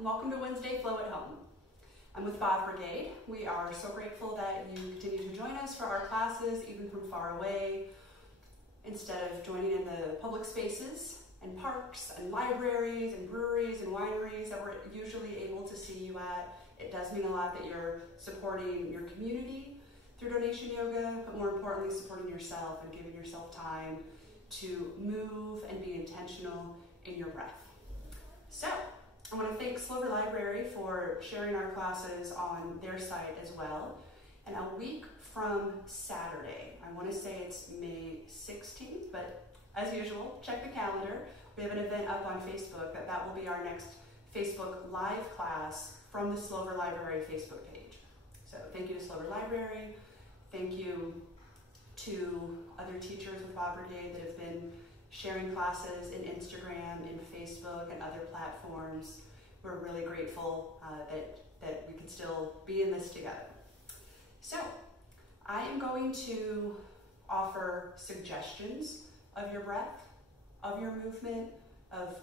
and welcome to Wednesday Flow at Home. I'm with Bhav Brigade. We are so grateful that you continue to join us for our classes, even from far away, instead of joining in the public spaces and parks and libraries and breweries and wineries that we're usually able to see you at. It does mean a lot that you're supporting your community through donation yoga, but more importantly, supporting yourself and giving yourself time to move and be intentional in your breath. So, I want to thank Slover Library for sharing our classes on their site as well. And a week from Saturday, I want to say it's May 16th, but as usual, check the calendar. We have an event up on Facebook that will be our next Facebook Live class from the Slover Library Facebook page. So thank you to Slover Library. Thank you to other teachers with Bhav Brigade that have been sharing classes in Instagram, in Facebook, and other platforms. We're really grateful that we can still be in this together. So, I am going to offer suggestions of your breath, of your movement, of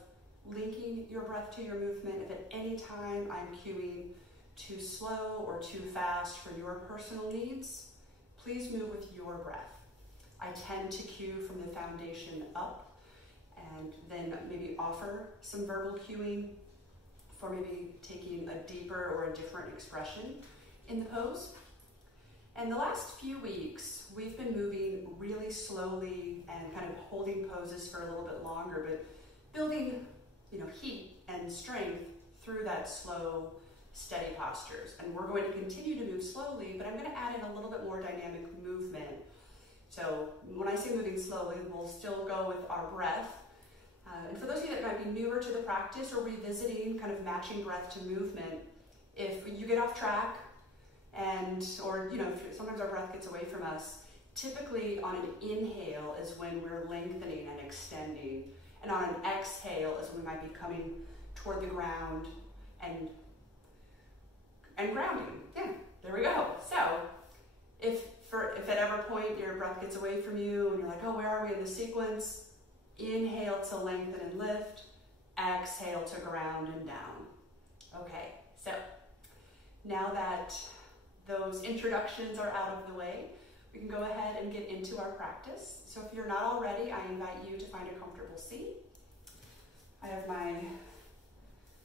linking your breath to your movement. If at any time I'm cueing too slow or too fast for your personal needs, please move with your breath. I tend to cue from the foundation up and then maybe offer some verbal cueing for maybe taking a deeper or a different expression in the pose. And the last few weeks, we've been moving really slowly and kind of holding poses for a little bit longer, but building, heat and strength through that slow, steady postures. And we're going to continue to move slowly, but I'm going to add in a little bit more dynamic movement. So when I say moving slowly, we'll still go with our breath. And for those of you that might be newer to the practice or revisiting kind of matching breath to movement, if you get off track or sometimes our breath gets away from us, typically on an inhale is when we're lengthening and extending. And on an exhale is when we might be coming toward the ground and grounding. Yeah, there we go. So if at every point your breath gets away from you and you're like, oh, where are we in the sequence? Inhale to lengthen and lift, exhale to ground and down. Okay, so now that those introductions are out of the way, we can go ahead and get into our practice. So if you're not already, I invite you to find a comfortable seat. I have my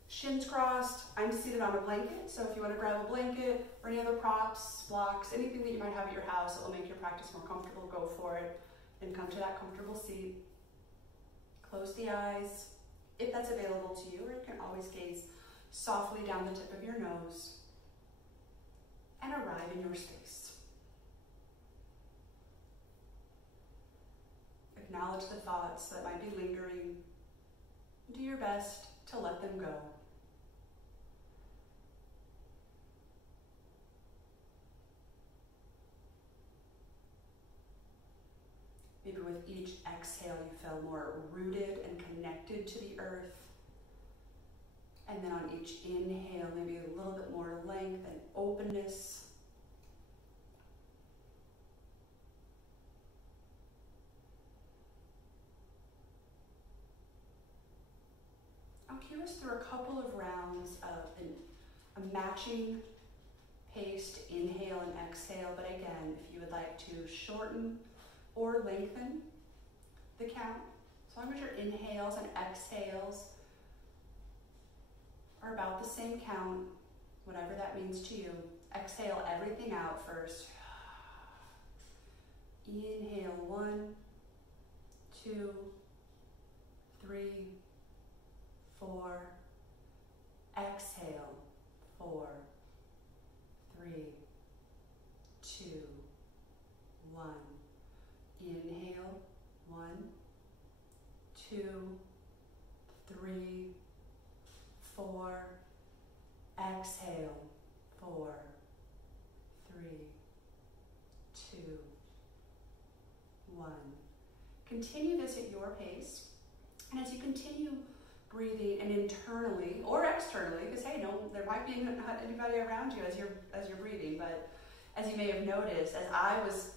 shins crossed. I'm seated on a blanket, so if you want to grab a blanket or any other props, blocks, anything that you might have at your house that will make your practice more comfortable, go for it. Then come to that comfortable seat. Close the eyes, if that's available to you, or you can always gaze softly down the tip of your nose and arrive in your space. Acknowledge the thoughts that might be lingering. Do your best to let them go. Maybe with each exhale, you feel more rooted and connected to the earth. And then on each inhale, maybe a little bit more length and openness. I'll cue us through a couple of rounds of a matching paced inhale and exhale. But again, if you would like to shorten or lengthen the count, as long as your inhales and exhales are about the same count, whatever that means to you. Exhale everything out first. Inhale 1, 2, 3, 4. Exhale 4, 3, 2, 1. Inhale, 1, 2, 3, 4. Exhale, 4, 3, 2, 1. Continue this at your pace. And as you continue breathing and internally or externally, because hey, there might be not anybody around you as you're breathing, but as you may have noticed, as I was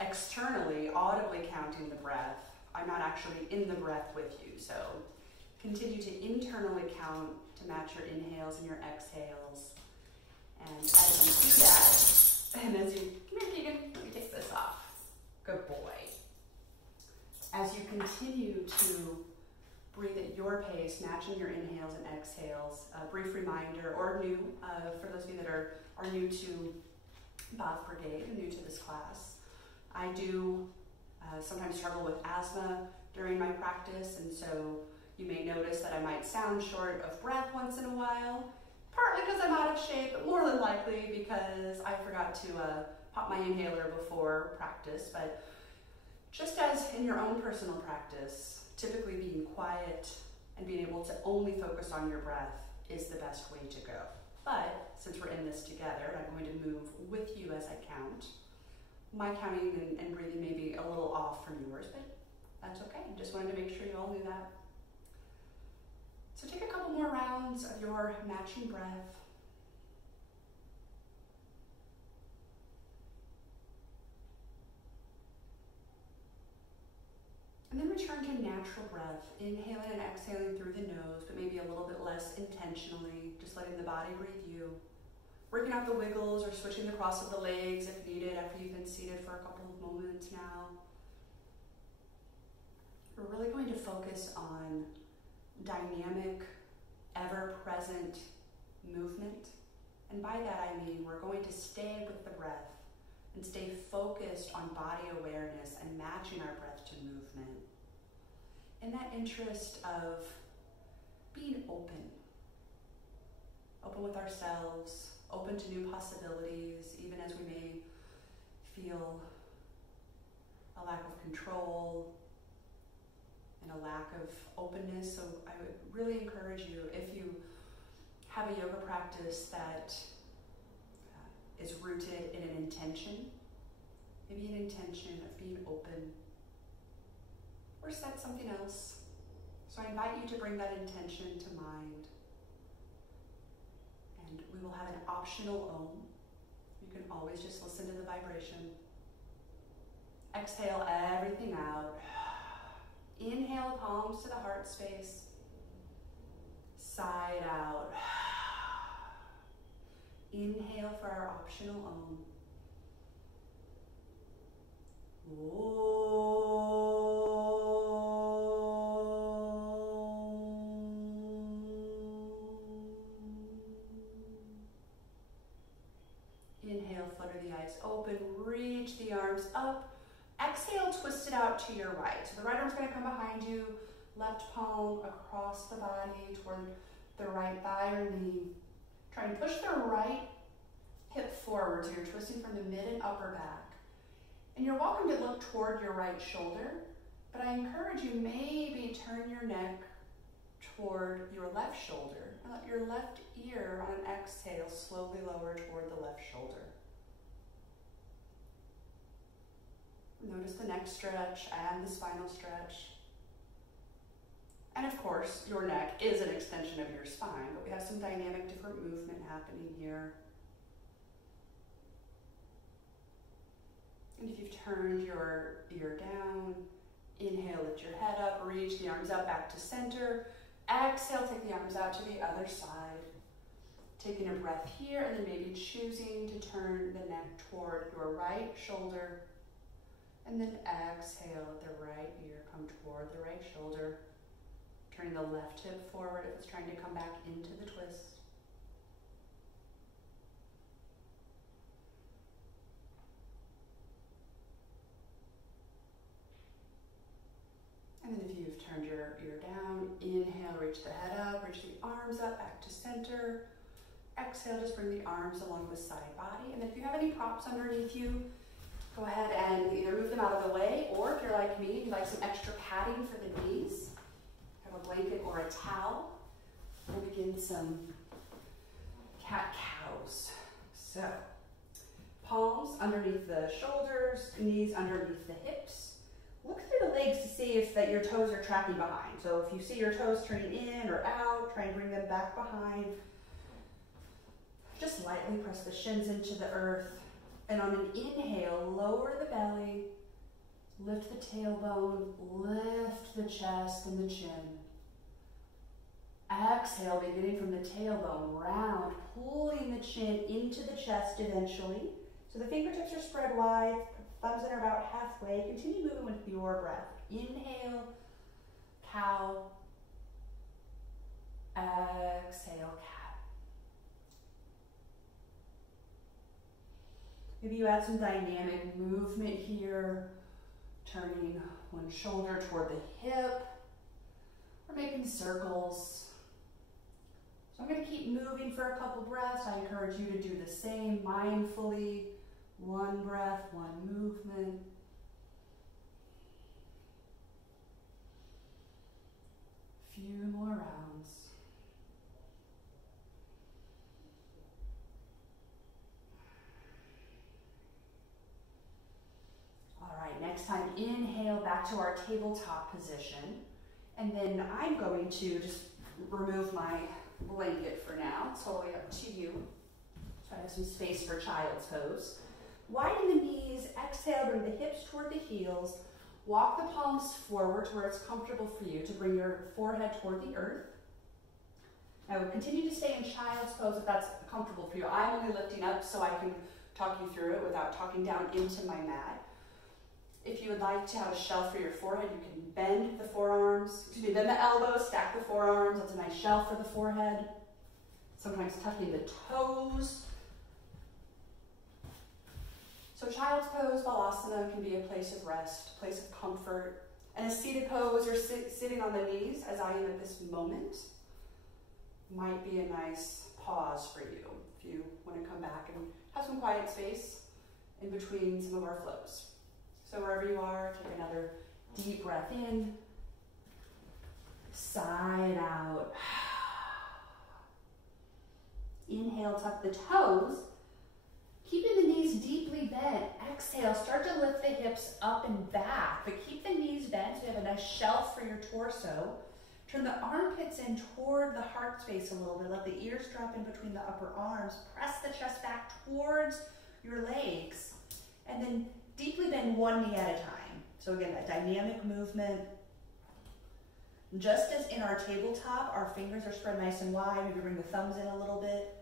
externally, audibly counting the breath, I'm not actually in the breath with you. So continue to internally count to match your inhales and your exhales. And as you do that, and as you, come here Keegan, let me take this off. Good boy. As you continue to breathe at your pace, matching your inhales and exhales, a brief reminder, or new, for those of you that are new to Bhav Brigade, or new to this class, I do sometimes struggle with asthma during my practice, and so you may notice that I might sound short of breath once in a while, partly because I'm out of shape, but more than likely because I forgot to pop my inhaler before practice. But just as in your own personal practice, typically being quiet and being able to only focus on your breath is the best way to go. But since we're in this together, I'm going to move with you as I count. My counting and breathing may be a little off from yours, but that's okay. Just wanted to make sure you all knew that. So take a couple more rounds of your matching breath. And then return to natural breath, inhaling and exhaling through the nose, but maybe a little bit less intentionally, just letting the body breathe you. Working out the wiggles or switching the cross of the legs if needed after you've been seated for a couple of moments now. We're really going to focus on dynamic, ever-present movement. And by that I mean we're going to stay with the breath and stay focused on body awareness and matching our breath to movement. In that interest of being open with ourselves, open to new possibilities, even as we may feel a lack of control and a lack of openness. So I would really encourage you, if you have a yoga practice that is rooted in an intention, maybe an intention of being open, or set something else. So I invite you to bring that intention to mind. And we will have an optional Om. You can always just listen to the vibration. Exhale everything out. Inhale, palms to the heart space. Side out. Inhale for our optional Om. Inhale, flutter the eyes open, reach the arms up. Exhale, twist it out to your right. So the right arm's going to come behind you, left palm across the body toward the right thigh or knee. Try and push the right hip forward, so you're twisting from the mid and upper back. And you're welcome to look toward your right shoulder, but I encourage you maybe turn your neck toward your left shoulder and let your left ear on an exhale slowly lower toward the left shoulder. Notice the neck stretch and the spinal stretch. And of course, your neck is an extension of your spine, but we have some dynamic different movement happening here. And if you've turned your ear down, inhale, lift your head up, reach the arms up back to center. Exhale, take the arms out to the other side. Taking a breath here, and then maybe choosing to turn the neck toward your right shoulder. And then exhale, let the right ear come toward the right shoulder. Turning the left hip forward if it's trying to come back into the twist. And then if you've turned your ear down, inhale, reach the head up, reach the arms up, back to center. Exhale, just bring the arms along the side body. And then if you have any props underneath you, go ahead and either move them out of the way, or if you're like me, you like some extra padding for the knees, have a blanket or a towel. We'll begin some cat-cows. So, palms underneath the shoulders, knees underneath the hips. Look through the legs to see if that your toes are tracking behind. So if you see your toes turning in or out, try and bring them back behind. Just lightly press the shins into the earth. And on an inhale, lower the belly, lift the tailbone, lift the chest and the chin. Exhale, beginning from the tailbone, round, pulling the chin into the chest eventually. So the fingertips are spread wide, thumbs in are about halfway. Continue moving with your breath. Inhale, cow. Exhale, cat. Maybe you add some dynamic movement here, turning one shoulder toward the hip, or making circles. So I'm going to keep moving for a couple breaths. I encourage you to do the same mindfully. One breath, one movement. Few more rounds. All right, next time, inhale back to our tabletop position. And then I'm going to just remove my blanket for now. It's totally up to you. So I have some space for child's pose. Widen the knees, exhale, bring the hips toward the heels. Walk the palms forward to where it's comfortable for you to bring your forehead toward the earth. Now continue to stay in child's pose if that's comfortable for you. I'm only lifting up so I can talk you through it without talking down into my mat. If you would like to have a shelf for your forehead, you can bend the forearms, bend the elbows, stack the forearms. That's a nice shelf for the forehead. Sometimes tucking the toes. So child's pose, balasana, can be a place of rest, a place of comfort. And a seated pose or sitting on the knees, as I am at this moment, might be a nice pause for you if you want to come back and have some quiet space in between some of our flows. So wherever you are, take another deep breath in, side out. Inhale, tuck the toes. Keeping the knees deeply bent. Exhale, start to lift the hips up and back, but keep the knees bent so you have a nice shelf for your torso. Turn the armpits in toward the heart space a little bit. Let the ears drop in between the upper arms. Press the chest back towards your legs. And then deeply bend one knee at a time. So again, that dynamic movement. Just as in our tabletop, our fingers are spread nice and wide. Maybe bring the thumbs in a little bit.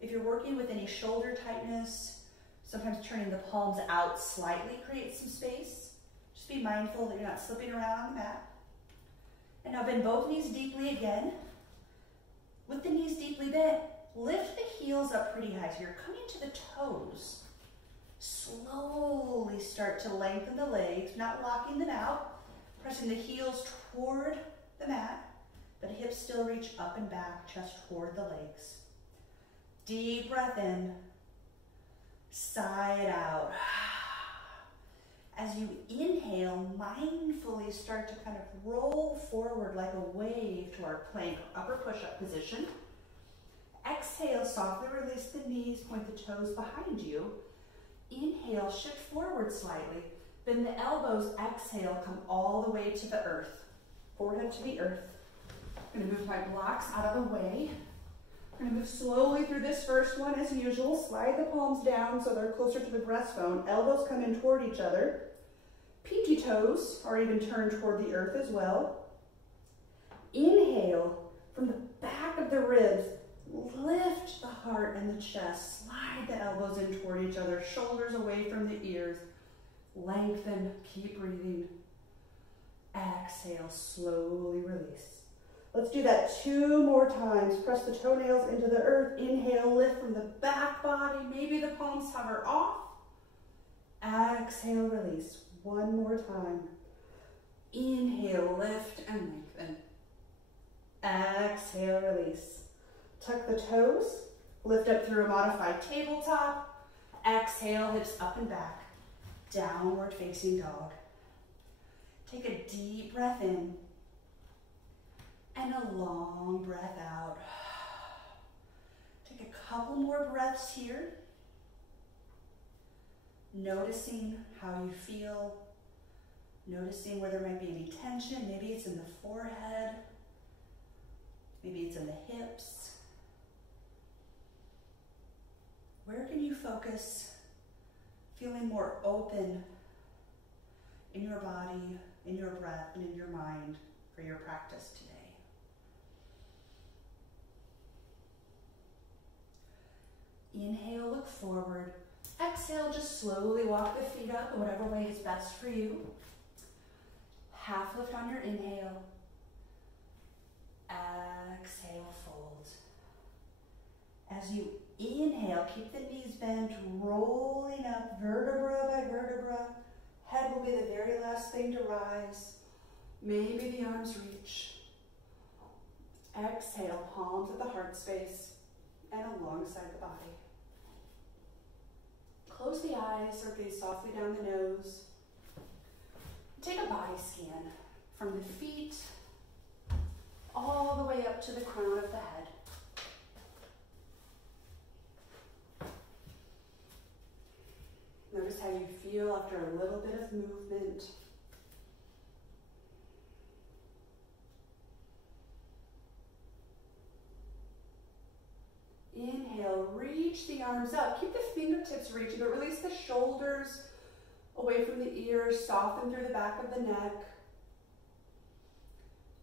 If you're working with any shoulder tightness, sometimes turning the palms out slightly creates some space. Just be mindful that you're not slipping around on the mat. And now bend both knees deeply again. With the knees deeply bent, lift the heels up pretty high. So you're coming to the toes. Slowly start to lengthen the legs, not locking them out. Pressing the heels toward the mat, but hips still reach up and back, chest toward the legs. Deep breath in, side out. As you inhale, mindfully start to kind of roll forward like a wave to our plank, upper push-up position. Exhale, softly release the knees, point the toes behind you. Inhale, shift forward slightly. Bend the elbows, exhale, come all the way to the earth. Forehead to the earth. I'm gonna move my blocks out of the way. We're gonna move slowly through this first one as usual. Slide the palms down so they're closer to the breastbone. Elbows come in toward each other. Pinky toes are even turned toward the earth as well. Inhale, from the back of the ribs, lift the heart and the chest. Slide the elbows in toward each other, shoulders away from the ears. Lengthen, keep breathing. Exhale, slowly release. Let's do that 2 more times. Press the toenails into the earth. Inhale, lift from the back body. Maybe the palms hover off. Exhale, release. 1 more time. Inhale, lift and lengthen. Exhale, release. Tuck the toes. Lift up through a modified tabletop. Exhale, hips up and back. Downward facing dog. Take a deep breath in. And a long breath out. Take a couple more breaths here. Noticing how you feel. Noticing where there might be any tension. Maybe it's in the forehead. Maybe it's in the hips. Where can you focus? Feeling more open in your body, in your breath, and in your mind for your practice today. Inhale, look forward. Exhale, just slowly walk the feet up in whatever way is best for you. Half lift on your inhale. Exhale, fold. As you inhale, keep the knees bent, rolling up vertebra by vertebra. Head will be the very last thing to rise. Maybe the arms reach. Exhale, palms at the heart space and alongside the body. Close the eyes or gaze softly down the nose. Take a body scan from the feet all the way up to the crown of the head. Notice how you feel after a little bit of movement. Inhale, reach the arms up. Keep the fingertips reaching, but release the shoulders away from the ears. Soften through the back of the neck.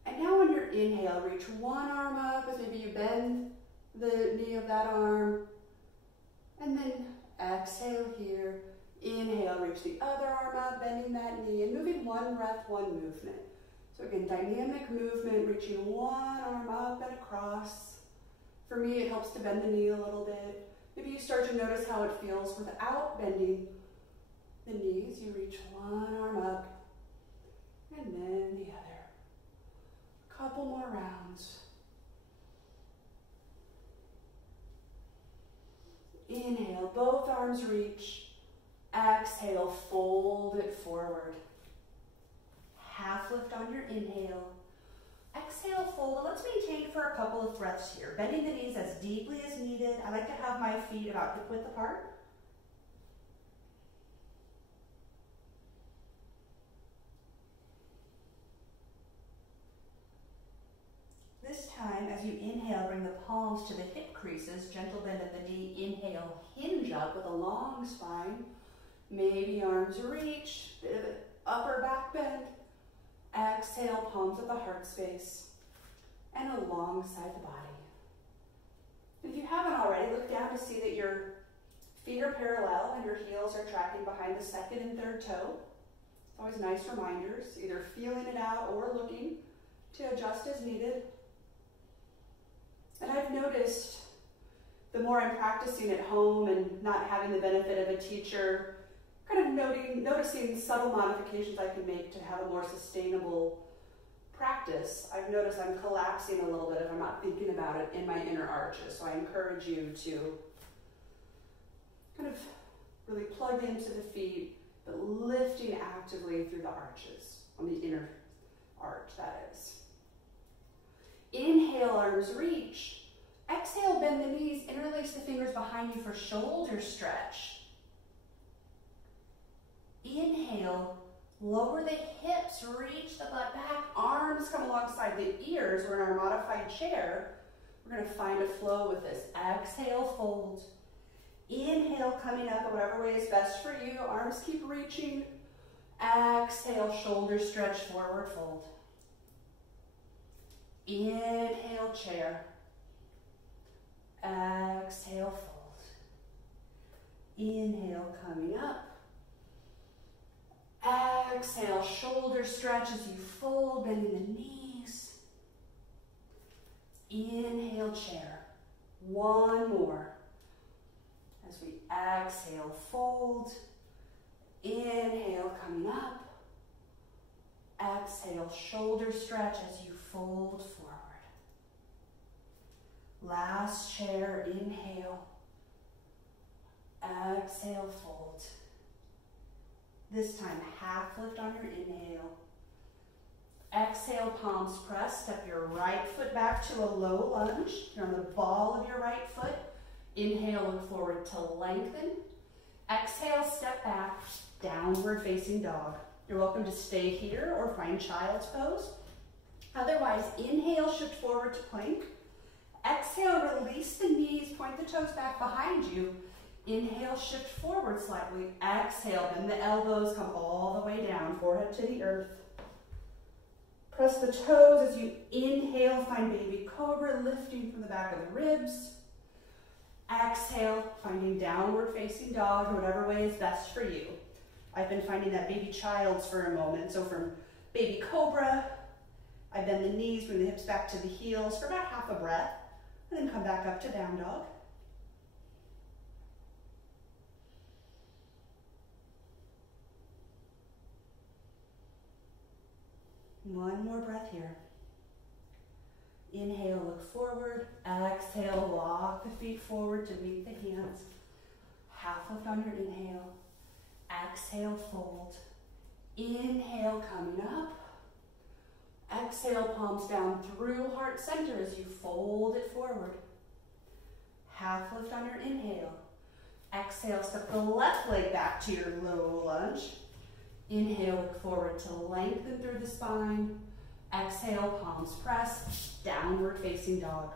And now on your inhale, reach one arm up as maybe you bend the knee of that arm. And then exhale here. Inhale, reach the other arm up, bending that knee, and moving one breath, one movement. So again, dynamic movement, reaching one arm up and across. For me, it helps to bend the knee a little bit. Maybe you start to notice how it feels without bending the knees. You reach one arm up and then the other. A couple more rounds. Inhale, both arms reach. Exhale, fold it forward. Half lift on your inhale. Exhale, fold, and let's maintain for a couple of breaths here. Bending the knees as deeply as needed. I like to have my feet about hip width apart. This time, as you inhale, bring the palms to the hip creases, gentle bend of the knee. Inhale, hinge up with a long spine. Maybe arms reach, bit of an upper back bend. Exhale, palms at the heart space and alongside the body. If you haven't already, look down to see that your feet are parallel and your heels are tracking behind the second and third toe. It's always nice reminders, either feeling it out or looking to adjust as needed. And I've noticed the more I'm practicing at home and not having the benefit of a teacher, kind of noticing subtle modifications I can make to have a more sustainable practice. I've noticed I'm collapsing a little bit if I'm not thinking about it in my inner arches. So I encourage you to kind of really plug into the feet, but lifting actively through the arches, on the inner arch, that is. Inhale, arms reach. Exhale, bend the knees, interlace the fingers behind you for shoulder stretch. Inhale, lower the hips, reach the butt back, arms come alongside the ears. We're in our modified chair. We're going to find a flow with this. Exhale, fold. Inhale, coming up in whatever way is best for you. Arms keep reaching. Exhale, shoulders stretch forward, fold. Inhale, chair. Exhale, fold. Inhale, coming up. Exhale, shoulder stretch as you fold, bending the knees. Inhale, chair. One more. As we exhale, fold. Inhale, coming up. Exhale, shoulder stretch as you fold forward. Last chair, inhale. Exhale, fold. This time, half lift on your inhale. Exhale, palms press. Step your right foot back to a low lunge. You're on the ball of your right foot. Inhale, look forward to lengthen. Exhale, step back, downward facing dog. You're welcome to stay here or find child's pose. Otherwise, inhale, shift forward to plank. Exhale, release the knees, point the toes back behind you. Inhale, shift forward slightly. Exhale, bend the elbows, come all the way down, forehead to the earth. Press the toes as you inhale, find baby cobra, lifting from the back of the ribs. Exhale, finding downward facing dog, whatever way is best for you. I've been finding that baby child's for a moment. So from baby cobra, I bend the knees, bring the hips back to the heels for about half a breath, and then come back up to down dog. One more breath here. Inhale, look forward. Exhale, walk the feet forward to meet the hands. Half lift on your inhale. Exhale, fold. Inhale, coming up. Exhale, palms down through heart center as you fold it forward. Half lift on your inhale. Exhale, step the left leg back to your low lunge. Inhale, look forward to lengthen through the spine. Exhale, palms press, downward facing dog.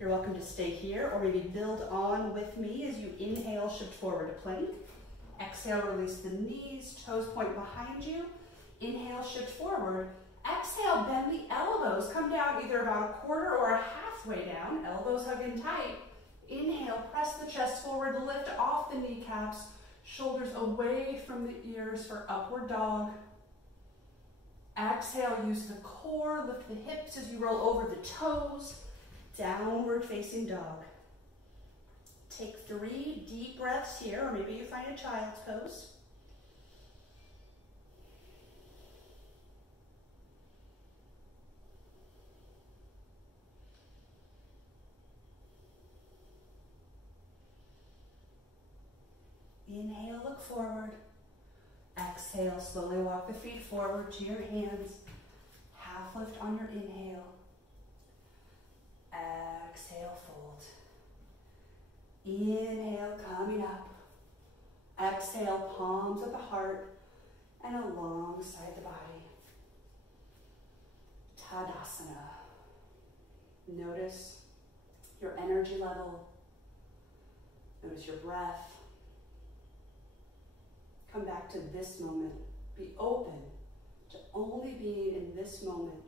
You're welcome to stay here or maybe build on with me as you inhale, shift forward to plank. Exhale, release the knees, toes point behind you. Inhale, shift forward. Exhale, bend the elbows. Come down either about a quarter or a halfway down. Elbows hug in tight. Inhale, press the chest forward, lift off the kneecaps. Shoulders away from the ears for upward dog. Exhale, use the core, lift the hips as you roll over the toes. Downward facing dog. Take 3 deep breaths here, or maybe you find a child's pose. Inhale, look forward. Exhale, slowly walk the feet forward to your hands. Half lift on your inhale. Exhale, fold. Inhale, coming up. Exhale, palms at the heart and alongside the body. Tadasana. Notice your energy level. Notice your breath. Come back to this moment. Be open to only being in this moment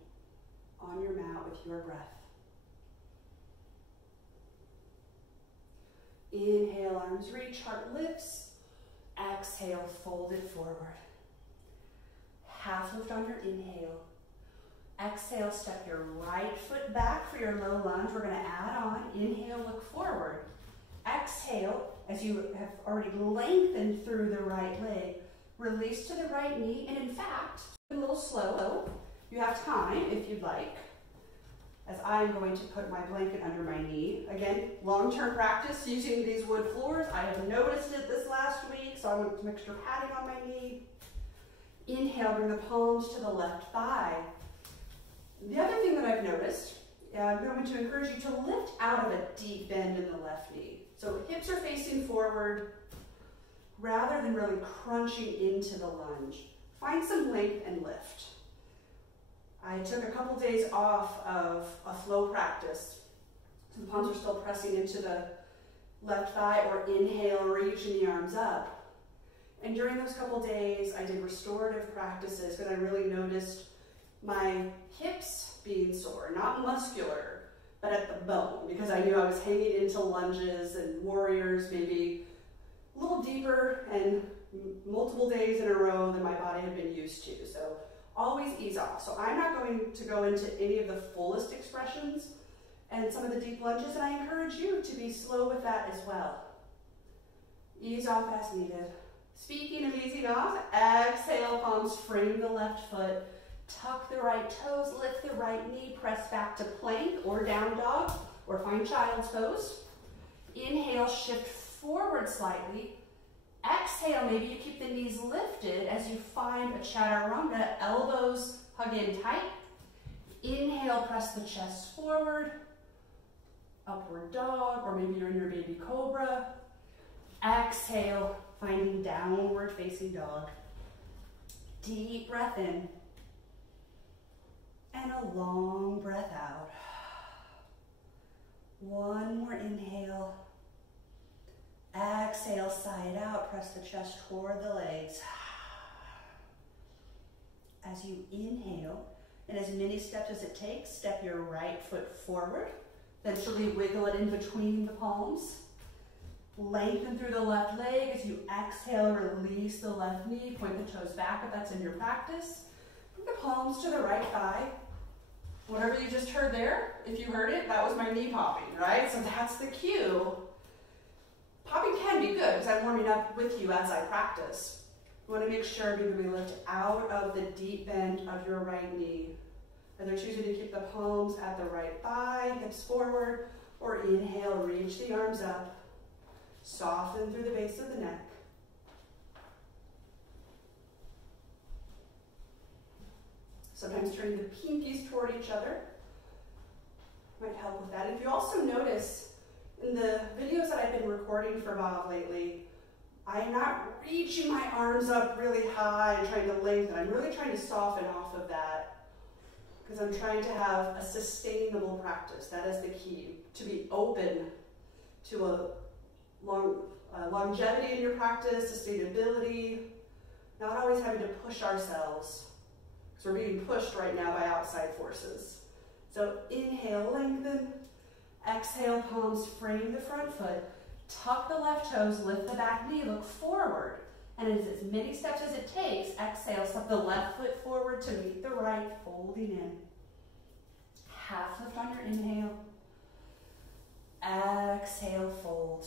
on your mat with your breath. Inhale, arms reach, heart lifts. Exhale, fold it forward. Half lift on your inhale. Exhale, step your right foot back for your low lunge. We're going to add on. Inhale, look forward. Exhale, as you have already lengthened through the right leg, release to the right knee. And in fact, a little slow. You have time if you'd like, as I'm going to put my blanket under my knee. Again, long-term practice using these wood floors. I have noticed it this last week, so I want some extra padding on my knee. Inhale, bring the palms to the left thigh. The other thing that I've noticed, I'm going to encourage you to lift out of a deep bend in the left knee. So hips are facing forward rather than really crunching into the lunge. Find some length and lift. I took a couple days off of a flow practice. So the palms are still pressing into the left thigh, or inhale, reaching the arms up. And during those couple days, I did restorative practices, but I really noticed my hips being sore, not muscular, but at the bone, because I knew I was hanging into lunges and warriors maybe a little deeper and multiple days in a row than my body had been used to. So always ease off. So I'm not going to go into any of the fullest expressions and some of the deep lunges, and I encourage you to be slow with that as well. Ease off as needed. Speaking of easing off, exhale, palms frame the left foot. Tuck the right toes, lift the right knee, press back to plank or down dog, or find child's pose. Inhale, shift forward slightly. Exhale, maybe you keep the knees lifted as you find a chaturanga, elbows hug in tight. Inhale, press the chest forward, upward dog, or maybe you're in your baby cobra. Exhale, finding downward facing dog. Deep breath in. And a long breath out. One more inhale. Exhale, side out. Press the chest toward the legs. As you inhale, in as many steps as it takes, step your right foot forward. Eventually wiggle it in between the palms. Lengthen through the left leg. As you exhale, release the left knee. Point the toes back if that's in your practice. Bring the palms to the right thigh. Whatever you just heard there, if you heard it, that was my knee popping, right? So that's the cue. Popping can be good because I'm warming up with you as I practice. You want to make sure we lift out of the deep bend of your right knee. Either choosing to keep the palms at the right thigh, hips forward, or inhale, reach the arms up. Soften through the base of the neck. Sometimes turning the pinkies toward each other might help with that. If you also notice in the videos that I've been recording for Bhav lately, I'm not reaching my arms up really high and trying to lengthen. I'm really trying to soften off of that because I'm trying to have a sustainable practice. That is the key, to be open to a longevity in your practice, sustainability, not always having to push ourselves, because we're being pushed right now by outside forces. So inhale, lengthen. Exhale, palms frame the front foot. Tuck the left toes, lift the back knee, look forward. And as many steps as it takes, exhale, step the left foot forward to meet the right, folding in. Half lift on your inhale. Exhale, fold.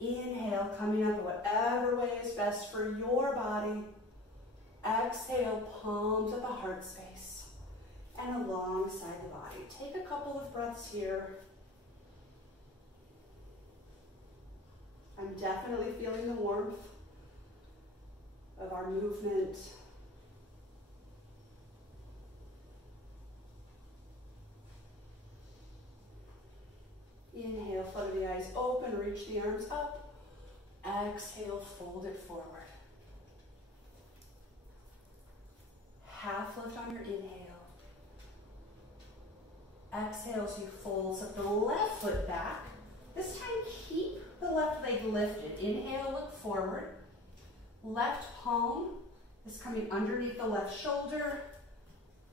Inhale, coming up whatever way is best for your body. Exhale, palms at the heart space and alongside the body. Take a couple of breaths here. I'm definitely feeling the warmth of our movement. Inhale, flutter the eyes open, reach the arms up. Exhale, fold it forward. Half lift on your inhale. Exhale as you fold, step the left foot back. This time keep the left leg lifted. Inhale, look forward. Left palm is coming underneath the left shoulder.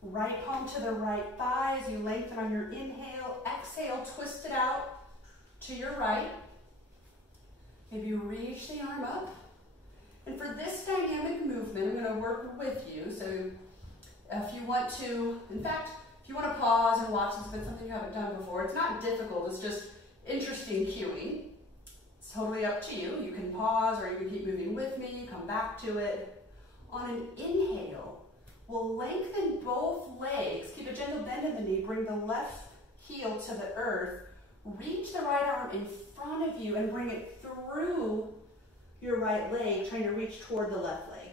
Right palm to the right thigh as you lengthen on your inhale. Exhale, twist it out to your right. Maybe reach the arm up. And for this dynamic movement, I'm going to work with you. So if you want to, in fact, if you want to pause and watch this, if it's something you haven't done before, it's not difficult, it's just interesting cueing. It's totally up to you. You can pause or you can keep moving with me, come back to it. On an inhale, we'll lengthen both legs, keep a gentle bend in the knee, bring the left heel to the earth, reach the right arm in front of you and bring it through your right leg, trying to reach toward the left leg.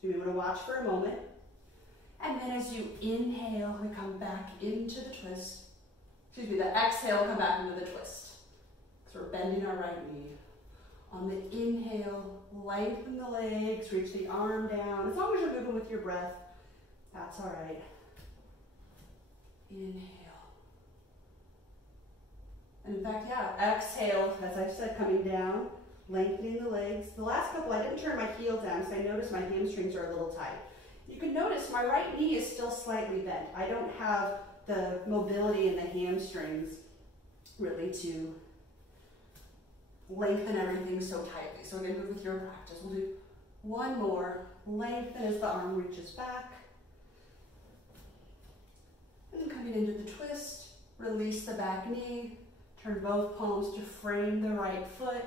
So you want to watch for a moment. And then as you inhale, we come back into the twist. Excuse me, the exhale, come back into the twist. So we're bending our right knee. On the inhale, lengthen the legs, reach the arm down. As long as you're moving with your breath, that's all right. Inhale. And in fact, yeah, exhale, as I said, coming down, lengthening the legs. The last couple, I didn't turn my heel down because I noticed my hamstrings are a little tight. You can notice my right knee is still slightly bent. I don't have the mobility in the hamstrings really to lengthen everything so tightly. So we're going to move with your practice. We'll do one more. Lengthen as the arm reaches back. And coming into the twist, release the back knee. Turn both palms to frame the right foot.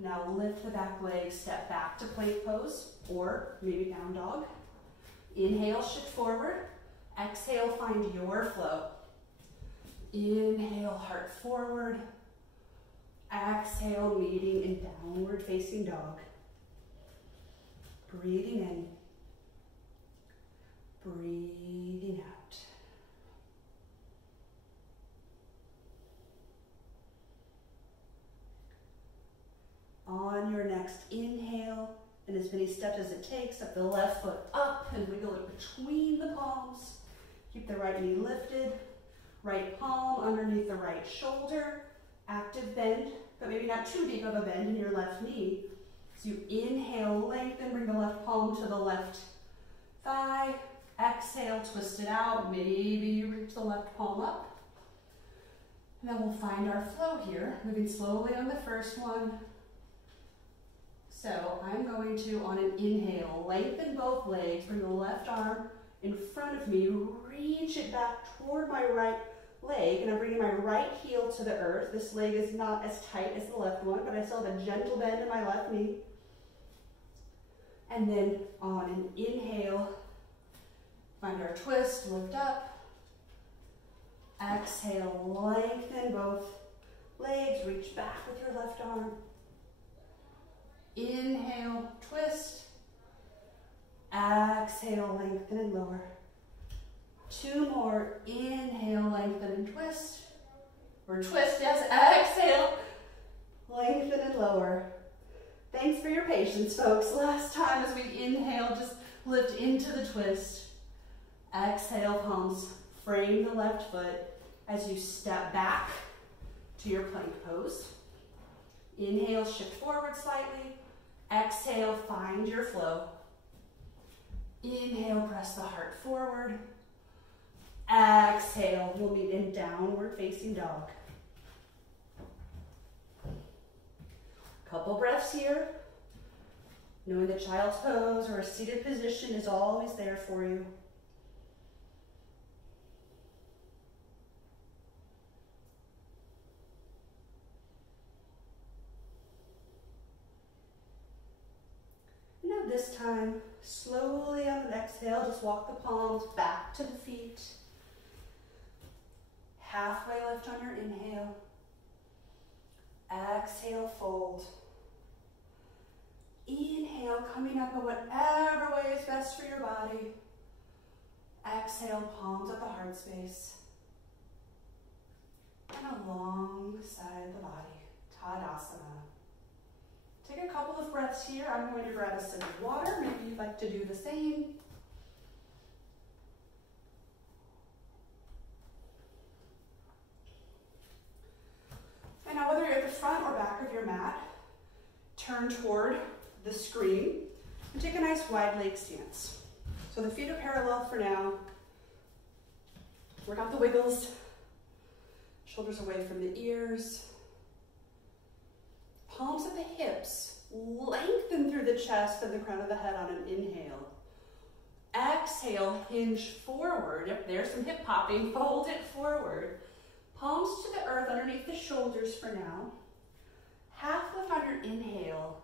Now lift the back leg, step back to plank pose, or maybe down dog. Inhale, shift forward. Exhale, find your flow. Inhale, heart forward. Exhale, meeting in downward facing dog. Breathing in. Breathing out. On your next inhale, and as many steps as it takes, step the left foot up and wiggle it between the palms. Keep the right knee lifted. Right palm underneath the right shoulder. Active bend, but maybe not too deep of a bend in your left knee. So you inhale, lengthen, bring the left palm to the left thigh. Exhale, twist it out. Maybe you reach the left palm up. And then we'll find our flow here, moving slowly on the first one. So I'm going to, on an inhale, lengthen both legs, bring the left arm in front of me, reach it back toward my right leg, and I'm bringing my right heel to the earth. This leg is not as tight as the left one, but I still have a gentle bend in my left knee. And then on an inhale, find our twist, lift up. Exhale, lengthen both legs, reach back with your left arm. Inhale, twist. Exhale, lengthen and lower. 2 more. Inhale, lengthen and twist. Or twist, yes. Exhale, lengthen and lower. Thanks for your patience, folks. Last time as we inhale, just lift into the twist. Exhale, palms frame the left foot as you step back to your plank pose. Inhale, shift forward slightly. Exhale, find your flow. Inhale, press the heart forward. Exhale, we'll meet in downward facing dog. Couple breaths here. Knowing that child's pose or a seated position is always there for you. Now this time, slowly on an exhale, just walk the palms back to the feet. Halfway lift on your inhale. Exhale, fold. Inhale, coming up in whatever way is best for your body. Exhale, palms at the heart space. And alongside the body, Tadasana. Take a couple of breaths here. I'm going to grab a sip of water. Maybe you'd like to do the same. And now whether you're at the front or back of your mat, turn toward the screen and take a nice wide leg stance. So the feet are parallel for now. Work out the wiggles. Shoulders away from the ears. Palms at the hips. Lengthen through the chest and the crown of the head on an inhale. Exhale, hinge forward. Yep, there's some hip popping. Fold it forward. Palms to the earth underneath the shoulders for now. Half lift on your inhale.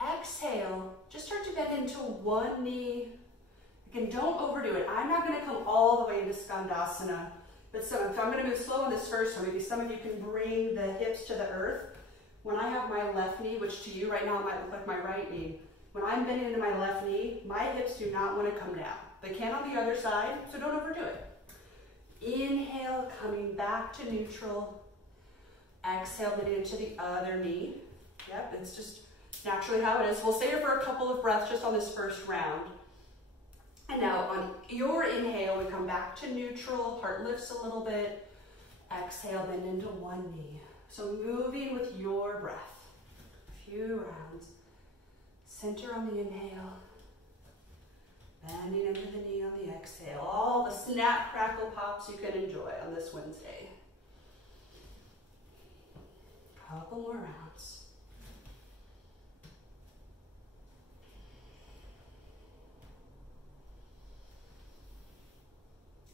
Exhale, just start to bend into one knee. Again, don't overdo it. I'm not going to come all the way into Skandasana, but so if I'm going to move slow on this first one, maybe some of you can bring the hips to the earth. When I have my left knee, which to you right now might look like my right knee, when I'm bending into my left knee, my hips do not want to come down. They can on the other side, so don't overdo it. Inhale, coming back to neutral. Exhale, bending into the other knee. Yep, it's just naturally how it is. We'll stay here for a couple of breaths just on this first round. And now on your inhale, we come back to neutral. Heart lifts a little bit. Exhale, bend into one knee. So moving with your breath. A few rounds. Center on the inhale. Bending into the knee on the exhale. All the snap, crackle, pops you can enjoy on this Wednesday. Couple more rounds.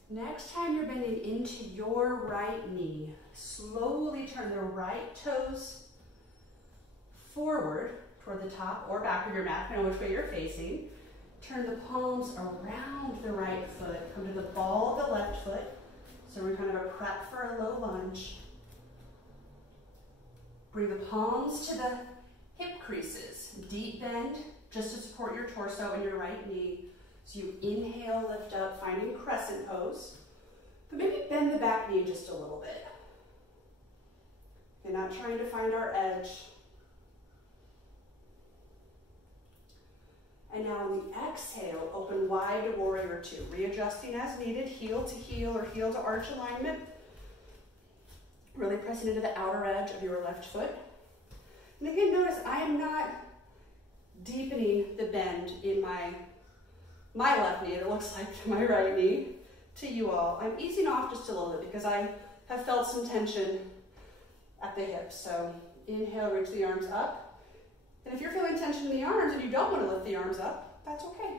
Next time you're bending into your right knee, slowly turn the right toes forward toward the top or back of your mat, depending on which way you're facing. Turn the palms around the right foot. Come to the ball of the left foot. So we're kind of a prep for a low lunge. Bring the palms to the hip creases. Deep bend just to support your torso and your right knee. So you inhale, lift up, finding crescent pose. But maybe bend the back knee just a little bit. You're not trying to find our edge. And now on the exhale, open wide to warrior two. Readjusting as needed, heel to heel or heel to arch alignment. Really pressing into the outer edge of your left foot. And again, notice I am not deepening the bend in my left knee, it looks like to my right knee, to you all. I'm easing off just a little bit because I have felt some tension at the hips. So inhale, reach the arms up. And if you're feeling tension in the arms and you don't want to lift the arms up, that's okay.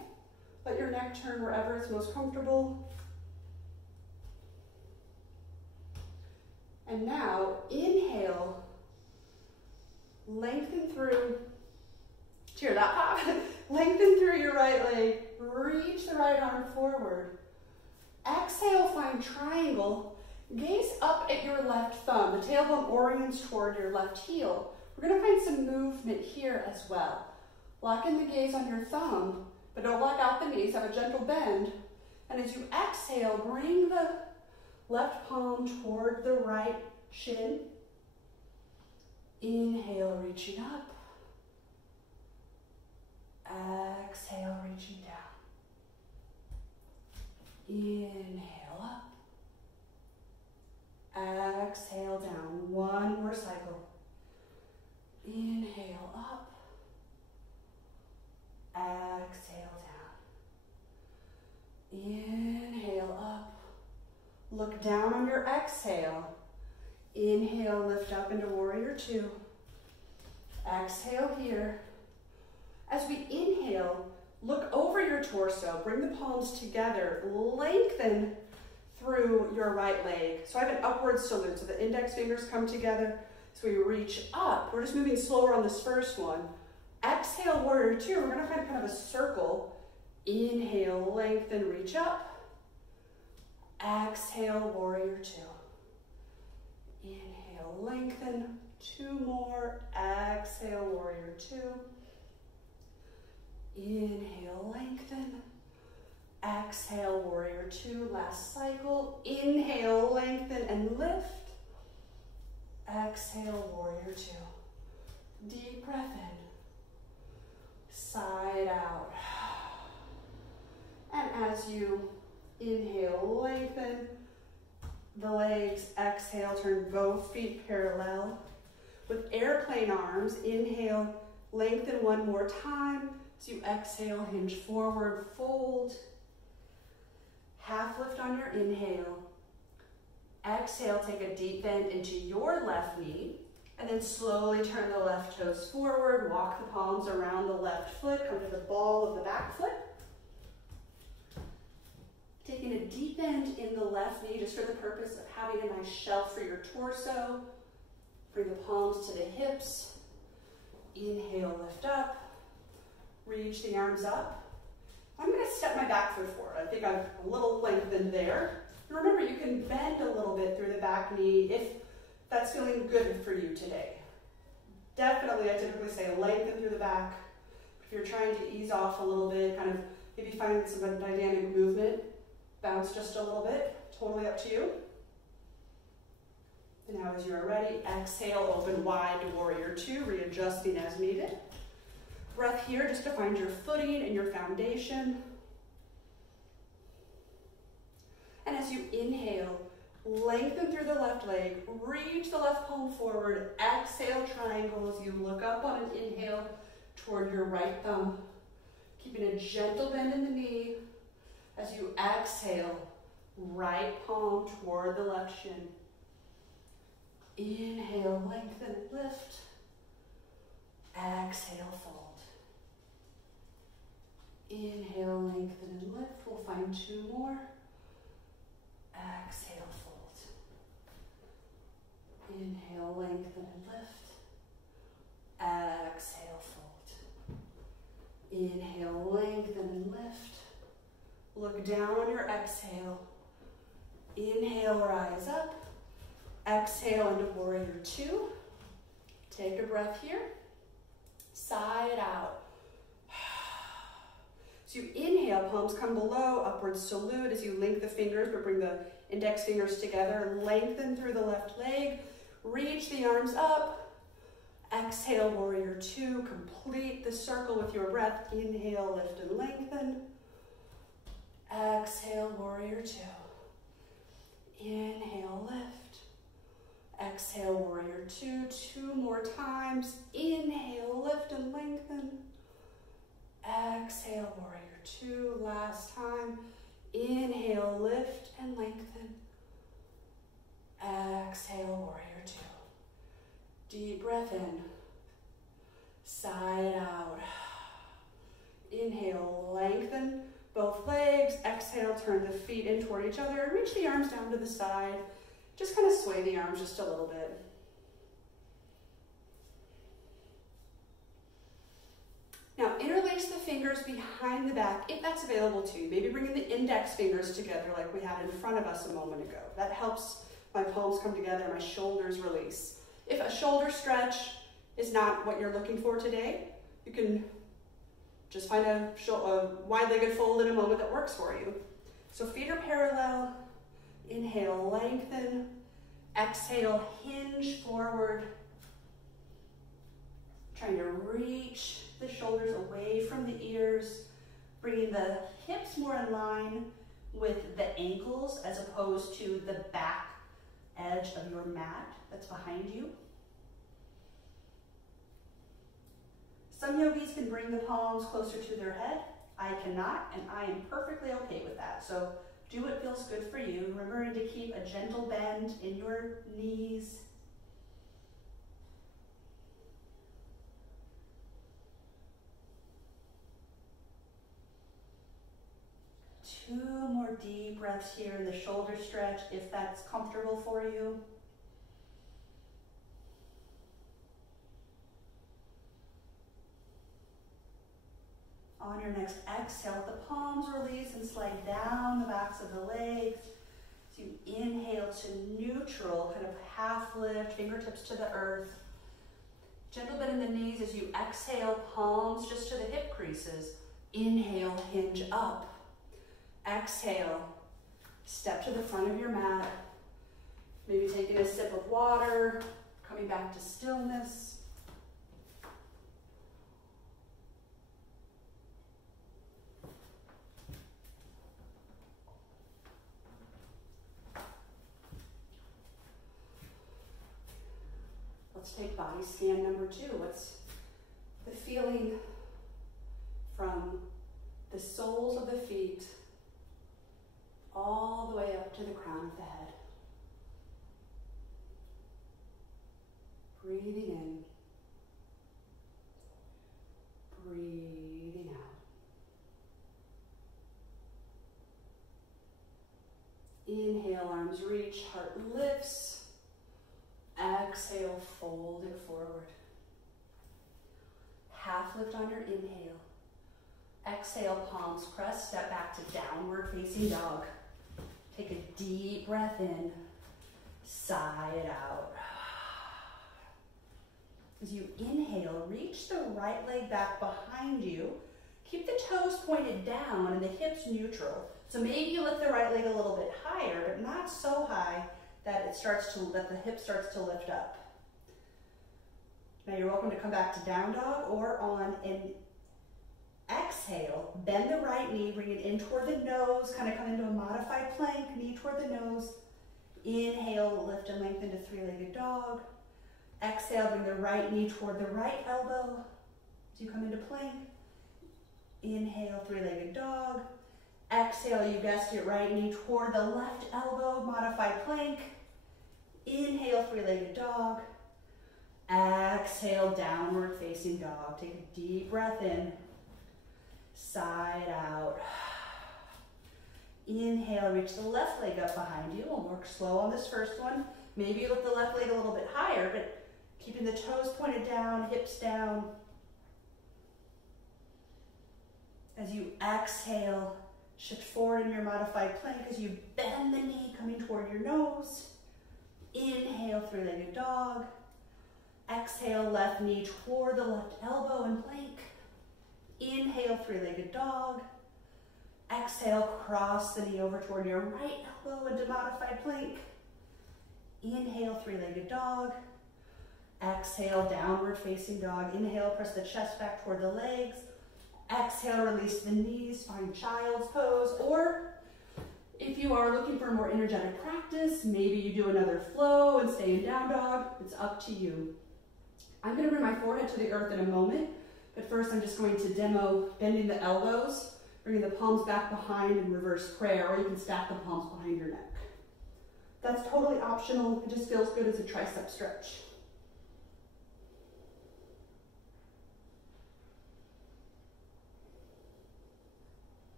Let your neck turn wherever it's most comfortable. And now, inhale, lengthen through, cheer that pop, lengthen through your right leg, reach the right arm forward. Exhale, find triangle, gaze up at your left thumb. The tailbone orients toward your left heel. We're gonna find some movement here as well. Lock in the gaze on your thumb, but don't lock out the knees, have a gentle bend. And as you exhale, bring the left palm toward the right shin. Inhale, reaching up. Exhale, reaching down. Inhale up. Exhale down. One more cycle. Inhale up. Exhale down. Inhale up. Look down on your exhale. Inhale, lift up into warrior two. Exhale here. As we inhale, look over your torso. Bring the palms together. Lengthen through your right leg. So I have an upward salute. So the index fingers come together. So we reach up. We're just moving slower on this first one. Exhale, warrior two. We're gonna find kind of a circle. Inhale, lengthen, reach up. Exhale, warrior two. Inhale, lengthen. Two more. Exhale, warrior two. Inhale, lengthen. Exhale, warrior two. Last cycle. Inhale, lengthen and lift. Exhale, warrior two. Deep breath in. Side out. And as you inhale, lengthen the legs. Exhale, turn both feet parallel. With airplane arms, inhale, lengthen one more time. As you exhale, hinge forward, fold. Half lift on your inhale. Exhale, take a deep bend into your left knee. And then slowly turn the left toes forward. Walk the palms around the left foot. Come to the ball of the back foot. Taking a deep bend in the left knee just for the purpose of having a nice shelf for your torso. Bring the palms to the hips. Inhale, lift up. Reach the arms up. I'm going to step my back foot forward. I think I'm a little lengthened there. And remember, you can bend a little bit through the back knee if that's feeling good for you today. Definitely, I typically say lengthen through the back. If you're trying to ease off a little bit, kind of maybe find some dynamic movement, bounce just a little bit, totally up to you. And now as you are ready, exhale, open wide to warrior two, readjusting as needed. Breath here just to find your footing and your foundation. And as you inhale, lengthen through the left leg, reach the left palm forward, exhale, triangle as you look up on an inhale toward your right thumb. Keeping a gentle bend in the knee. As you exhale, right palm toward the left shin. Inhale, lengthen, lift. Exhale, fold. Inhale, lengthen and lift. We'll find two more. Exhale, fold. Inhale, lengthen and lift. Exhale, fold. Inhale, lengthen and lift. Look down on your exhale. Inhale, rise up. Exhale into warrior two. Take a breath here. Side out. So you inhale, palms come below, upward salute as you link the fingers, but bring the index fingers together. Lengthen through the left leg. Reach the arms up. Exhale, warrior two. Complete the circle with your breath. Inhale, lift and lengthen. Exhale, warrior two. Inhale, lift. Exhale, warrior two. Two more times. Inhale, lift and lengthen. Exhale, warrior two. Last time. Inhale, lift and lengthen. Exhale, warrior two. Deep breath in. Side out. Inhale, lengthen both legs. Exhale, turn the feet in toward each other. Reach the arms down to the side. Just kind of sway the arms just a little bit. Now, interlace the fingers behind the back if that's available to you. Maybe bringing the index fingers together like we had in front of us a moment ago. That helps my palms come together, my shoulders release. If a shoulder stretch is not what you're looking for today, you can just find a wide-legged fold in a moment that works for you. So feet are parallel. Inhale, lengthen. Exhale, hinge forward. Trying to reach the shoulders away from the ears, bringing the hips more in line with the ankles as opposed to the back edge of your mat that's behind you. Some yogis can bring the palms closer to their head. I cannot, and I am perfectly okay with that. So do what feels good for you. Remembering to keep a gentle bend in your knees. Two more deep breaths here in the shoulder stretch, if that's comfortable for you. On your next exhale, let the palms release and slide down the backs of the legs. So you inhale to neutral, kind of half lift, fingertips to the earth. Gentle bend in the knees as you exhale, palms just to the hip creases. Inhale, hinge up. Exhale, step to the front of your mat. Maybe taking a sip of water, coming back to stillness. Let's take body scan number 2. What's the feeling from the soles of the feet all the way up to the crown of the head? Breathing in, breathing out. Inhale, arms reach, heart lifts. Exhale, fold it forward. Half lift on your inhale. Exhale, palms press, step back to downward facing dog. Take a deep breath in, sigh it out. As you inhale, reach the right leg back behind you. Keep the toes pointed down and the hips neutral. So maybe you lift the right leg a little bit higher, but not so high that the hip starts to lift up. Now you're welcome to come back to down dog, or on an exhale, bend the right knee, bring it in toward the nose, kind of come into a modified plank, knee toward the nose. Inhale, lift and lengthen to three-legged dog. Exhale, bring the right knee toward the right elbow as you come into plank. Inhale, three-legged dog. Exhale, you guessed it, right knee toward the left elbow, modified plank. Inhale, three-legged dog. Exhale, downward facing dog. Take a deep breath in. Side out. Inhale, reach the left leg up behind you. We'll work slow on this first one. Maybe you lift the left leg a little bit higher, but keeping the toes pointed down, hips down. As you exhale, shift forward in your modified plank as you bend the knee, coming toward your nose. Inhale, three-legged dog. Exhale, left knee toward the left elbow and plank. Inhale, three-legged dog. Exhale, cross the knee over toward your right elbow into modified plank. Inhale, three-legged dog. Exhale, downward facing dog. Inhale, press the chest back toward the legs. Exhale, release the knees, find child's pose. Or if you are looking for a more energetic practice, maybe you do another flow and stay in down dog. It's up to you. I'm going to bring my forehead to the earth in a moment, but first I'm just going to demo bending the elbows, bringing the palms back behind in reverse prayer, or you can stack the palms behind your neck. That's totally optional. It just feels good as a tricep stretch.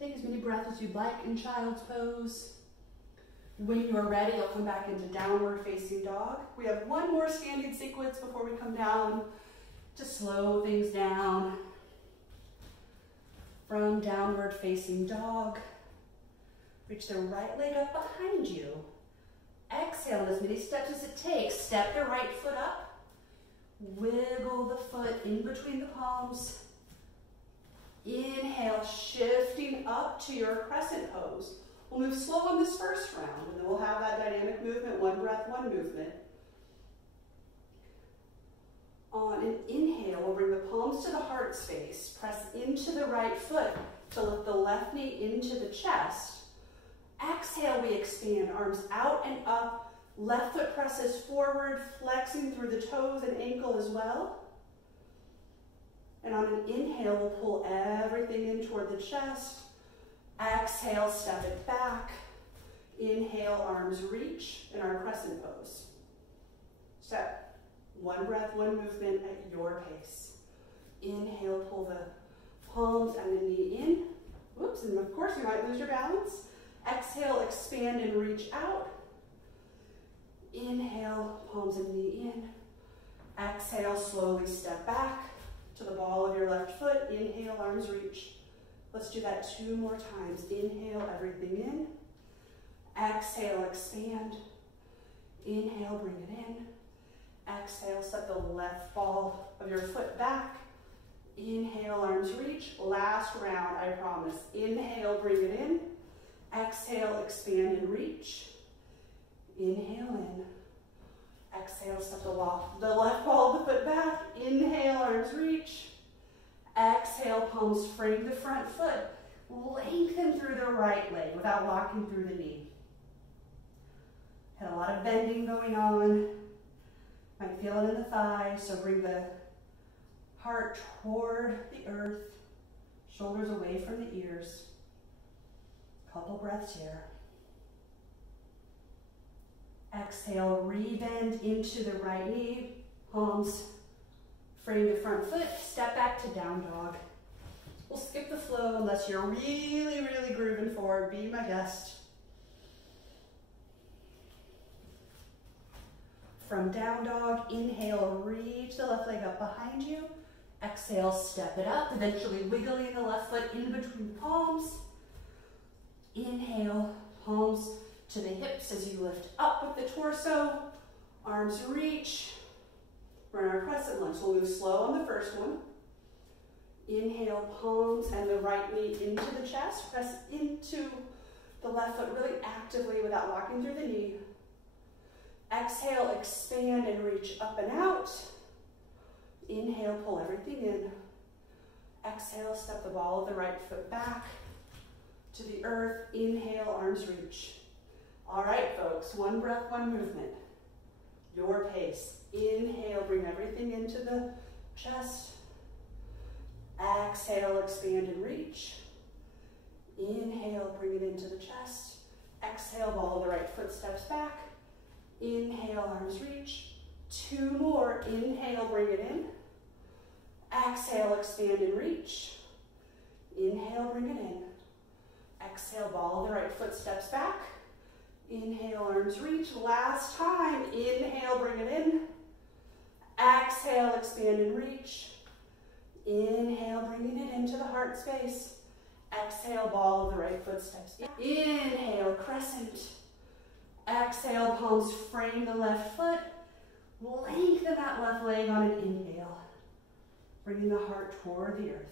Take as many breaths as you'd like in child's pose. When you're ready, you'll come back into downward facing dog. We have one more standing sequence before we come down to slow things down. From downward facing dog, reach the right leg up behind you. Exhale as many steps as it takes. Step your right foot up. Wiggle the foot in between the palms. Inhale, shifting up to your crescent pose. We'll move slow on this first round, and then we'll have that dynamic movement, one breath, one movement. On an inhale, we'll bring the palms to the heart space. Press into the right foot to lift the left knee into the chest. Exhale, we expand, arms out and up. Left foot presses forward, flexing through the toes and ankle as well. And on an inhale, we'll pull everything in toward the chest. Exhale, step it back. Inhale, arms reach in our crescent pose. Step. One breath, one movement at your pace. Inhale, pull the palms and the knee in. Whoops, and of course you might lose your balance. Exhale, expand and reach out. Inhale, palms and knee in. Exhale, slowly step back to the ball of your left foot. Inhale, arms reach. Let's do that 2 more times. Inhale, everything in. Exhale, expand. Inhale, bring it in. Exhale, set the left ball of your foot back. Inhale, arms reach. Last round, I promise. Inhale, bring it in. Exhale, expand and reach. Inhale in. Exhale, step the left ball of the foot back. Inhale, arms reach. Exhale, palms frame the front foot. Lengthen through the right leg without locking through the knee. Had a lot of bending going on. Might feel it in the thighs, so bring the heart toward the earth, shoulders away from the ears. Couple breaths here. Exhale, rebend into the right knee, palms frame the front foot, step back to down dog. We'll skip the flow unless you're really, really grooving forward. Be my guest. From down dog, inhale, reach the left leg up behind you. Exhale, step it up, eventually wiggling the left foot in between the palms. Inhale, palms to the hips as you lift up with the torso. Arms reach. We're in our crescent lunge. We'll move slow on the first one. Inhale, palms and the right knee into the chest. Press into the left foot really actively without locking through the knee. Exhale, expand and reach up and out. Inhale, pull everything in. Exhale, step the ball of the right foot back to the earth. Inhale, arms reach. All right, folks, one breath, one movement. Your pace. Inhale, bring everything into the chest. Exhale, expand and reach. Inhale, bring it into the chest. Exhale, ball of the right foot steps back. Inhale, arms reach. 2 more. Inhale, bring it in. Exhale, expand and reach. Inhale, bring it in. Exhale, ball of the right foot steps back. Inhale, arms reach. Last time. Inhale, bring it in. Exhale, expand and reach. Inhale, bringing it into the heart space. Exhale, ball of the right foot steps back. Inhale, crescent. Exhale, palms frame the left foot. Lengthen that left leg on an inhale. Bringing the heart toward the earth.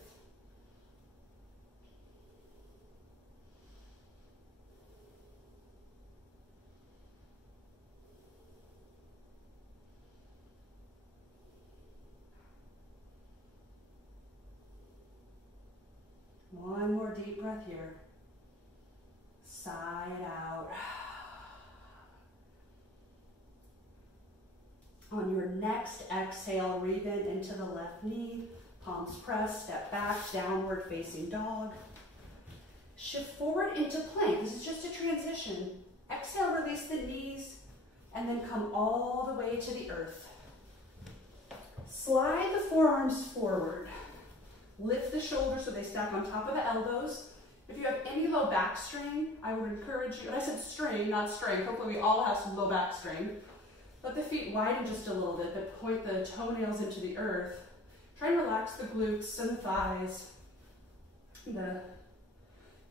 One more deep breath here. Sigh it out. On your next exhale, rebend into the left knee, palms pressed, step back, downward facing dog. Shift forward into plank. This is just a transition. Exhale, release the knees, and then come all the way to the earth. Slide the forearms forward. Lift the shoulders so they stack on top of the elbows. If you have any low back strain, I would encourage you, and I said strain, not strength. Hopefully we all have some low back strain. Let the feet widen just a little bit, but point the toenails into the earth. Try and relax the glutes and the thighs. The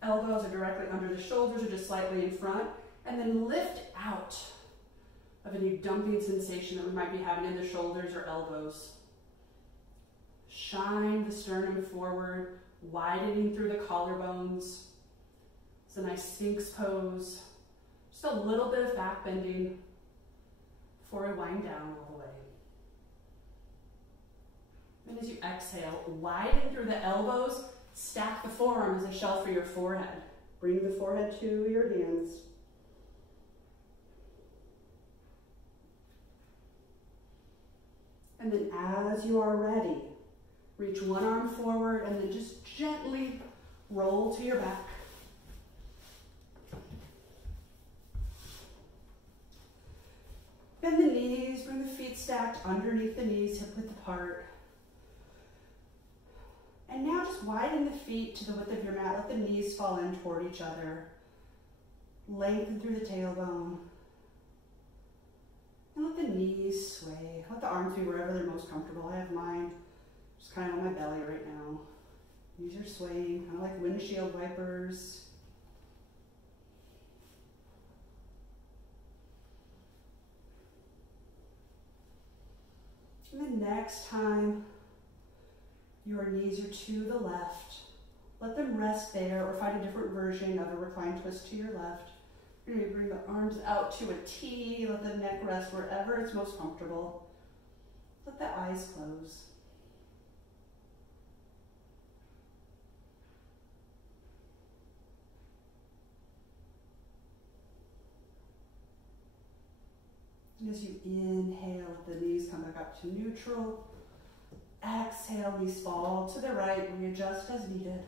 elbows are directly under the shoulders or just slightly in front. And then lift out of any dumping sensation that we might be having in the shoulders or elbows. Shine the sternum forward, widening through the collarbones. It's a nice Sphinx pose. Just a little bit of back bending before we wind down all the way. And as you exhale, widen through the elbows, stack the forearms as a shelf for your forehead. Bring the forehead to your hands. And then as you are ready, reach one arm forward and then just gently roll to your back. Bend the knees, bring the feet stacked underneath the knees, hip width apart. And now just widen the feet to the width of your mat. Let the knees fall in toward each other. Lengthen through the tailbone. And let the knees sway. Let the arms be wherever they're most comfortable. I have mine just kind of on my belly right now. Knees are swaying, kind of like windshield wipers. And then next time your knees are to the left, let them rest there or find a different version of a reclined twist to your left. You're going to bring the arms out to a T, let the neck rest wherever it's most comfortable. Let the eyes close. And as you inhale, let the knees come back up to neutral. Exhale, knees fall to the right, readjust as needed.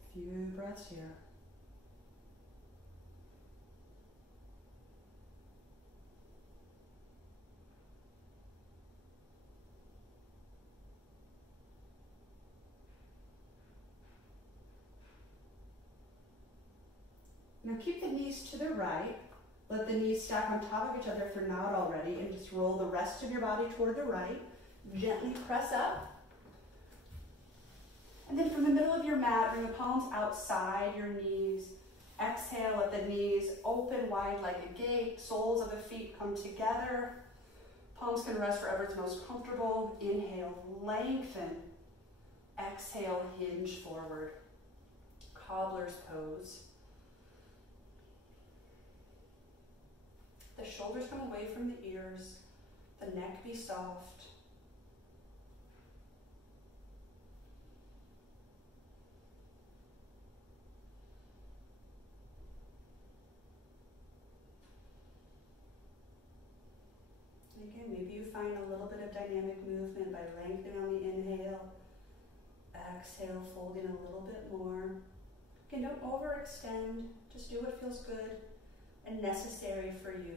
A few breaths here. Now keep the knees to the right. Let the knees stack on top of each other if they're not already, and just roll the rest of your body toward the right. Gently press up. And then from the middle of your mat, bring the palms outside your knees. Exhale, let the knees open wide like a gate. Soles of the feet come together. Palms can rest wherever it's most comfortable. Inhale, lengthen. Exhale, hinge forward. Cobbler's pose. The shoulders come away from the ears, the neck be soft. And again, maybe you find a little bit of dynamic movement by lengthening on the inhale. Exhale, folding a little bit more. Again, don't overextend, just do what feels good and necessary for you.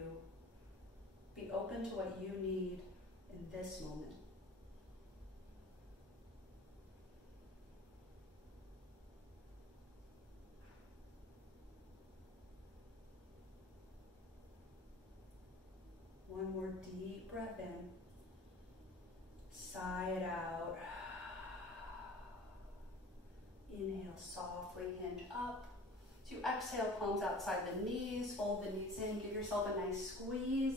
Be open to what you need in this moment. One more deep breath in. Sigh it out. Inhale, softly hinge up. So you exhale, palms outside the knees, fold the knees in, give yourself a nice squeeze.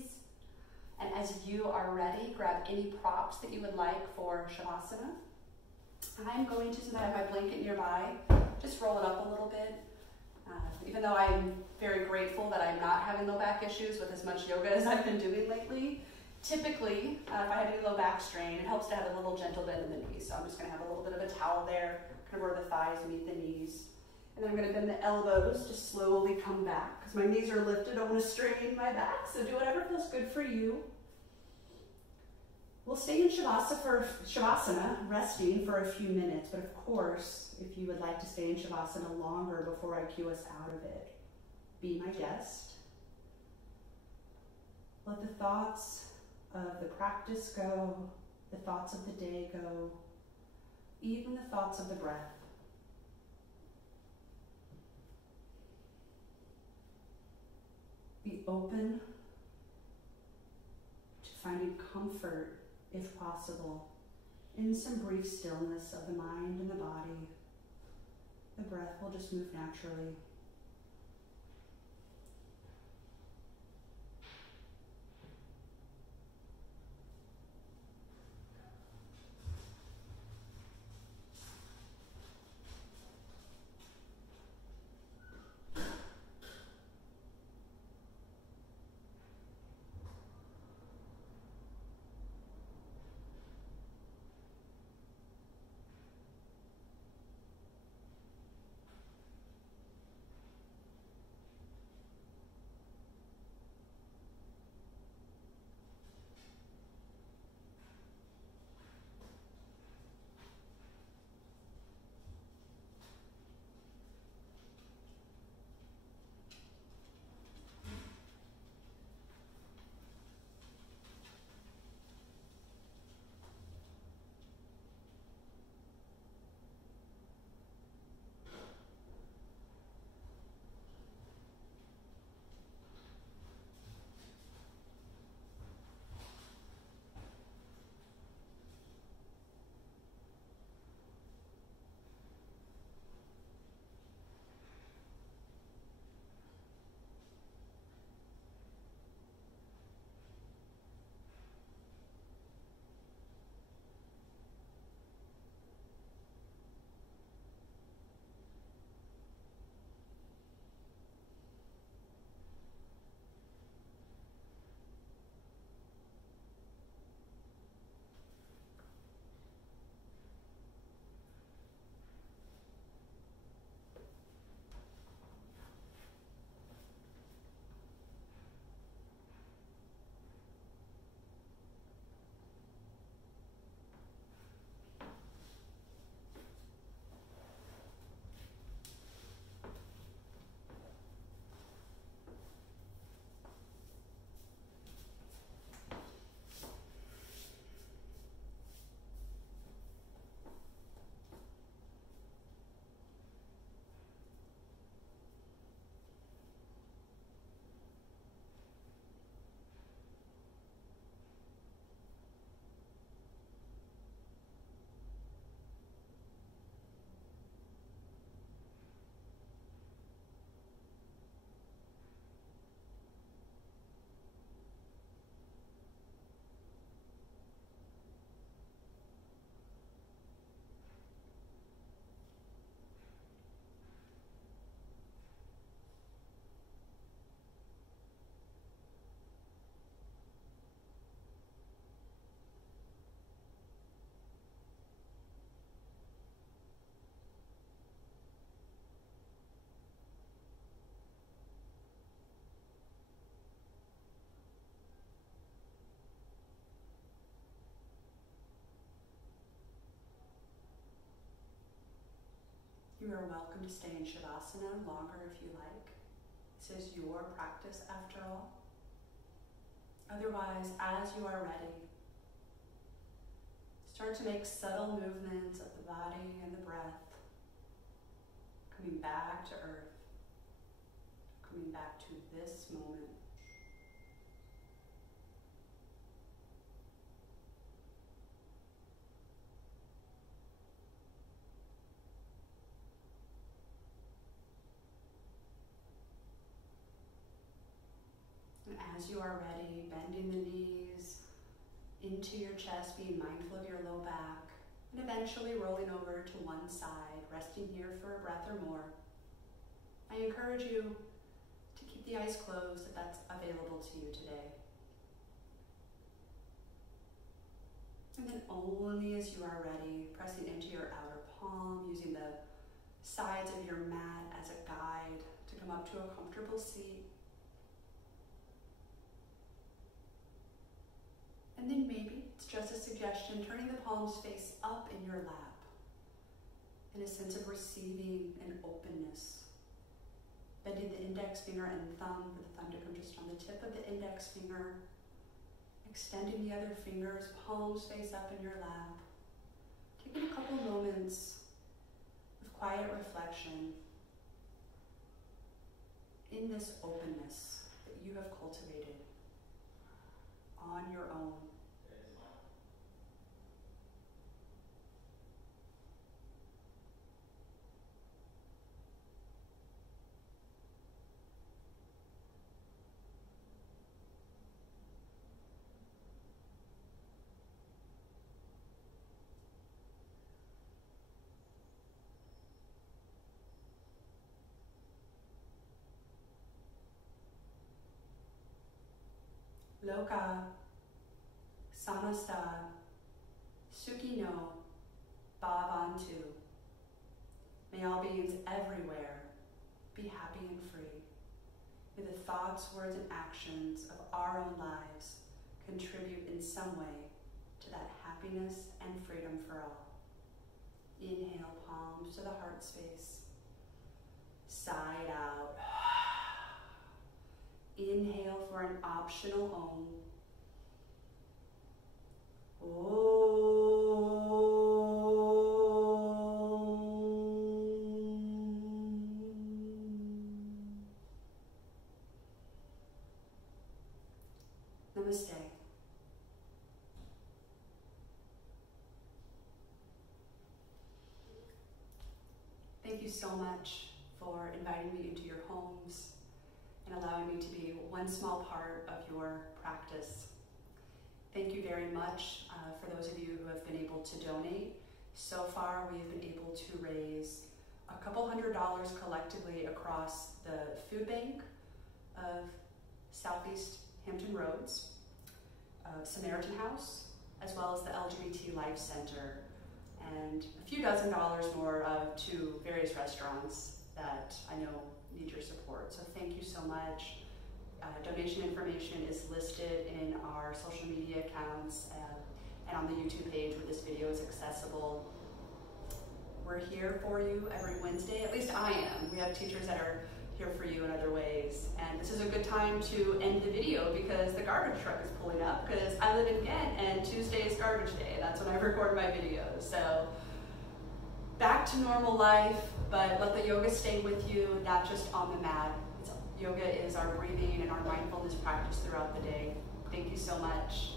And as you are ready, grab any props that you would like for Shavasana. I'm going to, since I have my blanket nearby, just roll it up a little bit. Even though I'm very grateful that I'm not having low back issues with as much yoga as I've been doing lately, typically, if I have any low back strain, it helps to have a little gentle bend in the knees. So I'm just gonna have a little bit of a towel there, kind of where the thighs meet the knees. And then I'm going to bend the elbows to slowly come back. Because my knees are lifted, I don't want to strain my back. So do whatever feels good for you. We'll stay in Shavasana, resting for a few minutes. But of course, if you would like to stay in Shavasana longer before I cue us out of it, be my guest. Let the thoughts of the practice go, the thoughts of the day go, even the thoughts of the breath. Be open to finding comfort, if possible, in some brief stillness of the mind and the body. The breath will just move naturally. You are welcome to stay in Shavasana longer if you like. This is your practice after all. Otherwise, as you are ready, start to make subtle movements of the body and the breath, coming back to earth, coming back to this moment. And as you are ready, bending the knees into your chest, being mindful of your low back, and eventually rolling over to one side, resting here for a breath or more. I encourage you to keep the eyes closed if that's available to you today. And then only as you are ready, pressing into your outer palm, using the sides of your mat as a guide to come up to a comfortable seat. And then maybe it's just a suggestion, turning the palms face up in your lap in a sense of receiving and openness. Bending the index finger and thumb, for the thumb to come just on the tip of the index finger. Extending the other fingers, palms face up in your lap. Taking a couple moments of quiet reflection in this openness that you have cultivated on your own. Loka, Samasta, Sukhino, Bhavantu. May all beings everywhere be happy and free. May the thoughts, words, and actions of our own lives contribute in some way to that happiness and freedom for all. Inhale, palms to the heart space. Side out. Inhale for an optional Om. Namaste. Thank you so much for inviting me into your homes and allowing me to be one small part of your practice. Thank you very much for those of you who have been able to donate. So far, we've been able to raise a couple $100 collectively across the food bank of Southeast Hampton Roads, Samaritan House, as well as the LGBT Life Center, and a few dozen dollars more to various restaurants that I know need your support. So thank you so much. Donation information is listed in our social media accounts and on the YouTube page where this video is accessible. We're here for you every Wednesday, at least I am. We have teachers that are here for you in other ways. And this is a good time to end the video because the garbage truck is pulling up, because I live in Ghent and Tuesday is garbage day. That's when I record my videos. So back to normal life, but let the yoga stay with you, not just on the mat. Yoga is our breathing and our mindfulness practice throughout the day. Thank you so much.